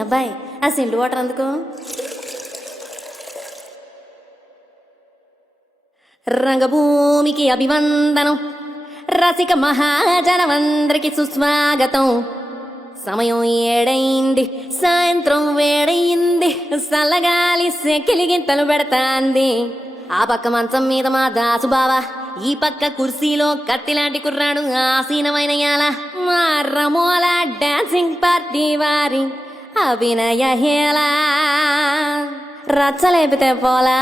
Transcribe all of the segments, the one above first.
చిన్నబ్బాయి ఆ సిండు వాటర్ అందుకో. రంగభూమికి అభివందనం, రసిక మహాజనమందరికి సుస్వాగతం. సమయం 7 అయింది, సాయంత్రం వేడయింది, సల్లగాలి సెకిలిగింతలు పెడతాంది. ఆ పక్క మంచం మీద మా దాసుబావ, ఈ పక్క కుర్సీలో కత్తిలాంటి కుర్రాడు ఆసీనమైన యాల. మా రమోల డాన్సింగ్ పార్టీ వారి అభినయ హేళ. రచ్చలేపితే పోలా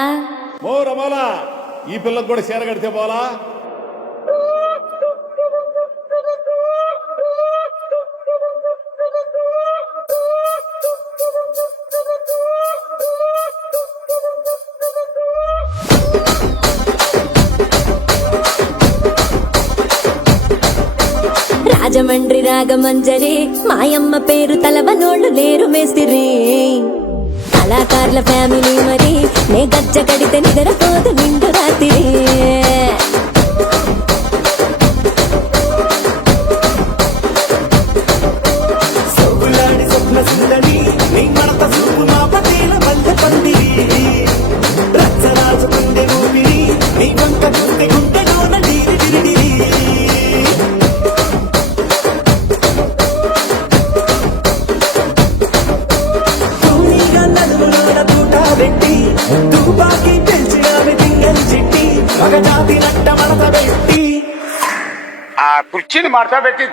ఓ రమోలా, ఈ పిల్లకు కూడా చీర కడితే పోలా. రాజమండ్రి రాగమంజరి, మాయమ్మ పేరు తలవనోళ్ళు లేరు మేస్తిరి. కళాకారుల ఫ్యామిలీ మరి, నే గజ్జ కడితే నిద్రపోదు నిండు రాత్రి. ఆ కుర్చీని మార్చబెట్టి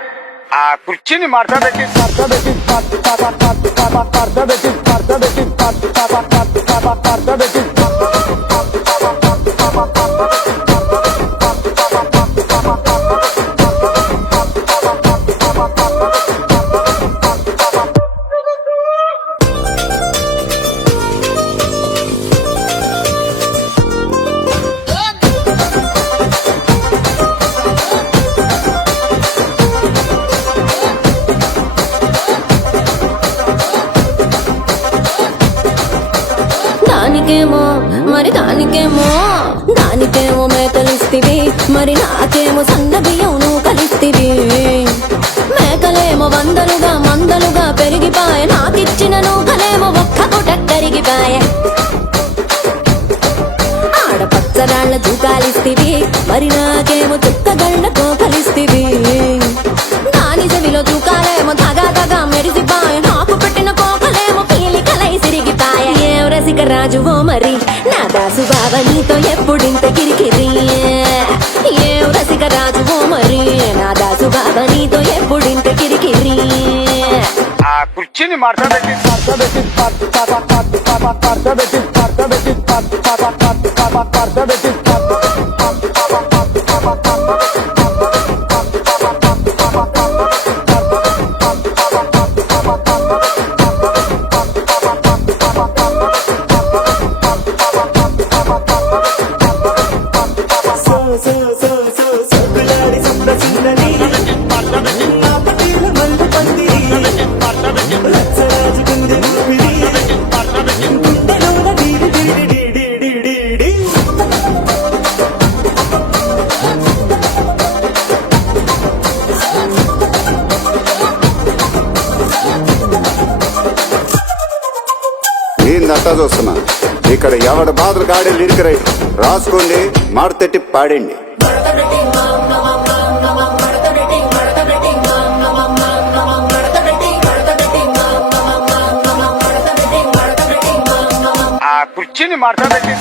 దానికేమో మేకలిస్తివి, మరి నాకేమో సన్న బియ్యం నువ్వు కలిస్తివి. మేకలేమో వందలుగా మందలుగా పెరిగిపాయ, నాకిచ్చిన నూకలేమో ఒక్క పూట కరిగిపాయ. ఆడపచ్చరాళ్ల తూకాలిస్తివి, మరి నాకేమో చుక్కగళ్ళ కోకలిస్తివి. దాని చెవిలో తూకాలేమో తగా తగా మెరిసిపాయ, నాకు పెట్టిన కోకలేమో పీలికలై సిరిగిపాయ. ఏం రసిక రాజువో మరి నా దాసు బావ, నీతో ఎప్పుడింత కిరికిరి. ఏం రసిక రాజువో మరి నా దాసు బావ, నీతో ఎప్పుడింత కిరికిరి. ఆ కుర్చీని మార్చబెట్టి ఏందంతా చూస్తున్నా, ఇక్కడ ఎవడ బాధలు గాడి లిరిక్ రైట్ రాసుకోండి, మాడతెట్టి పాడండి. ఆ కుర్చీని మార్చబెట్టి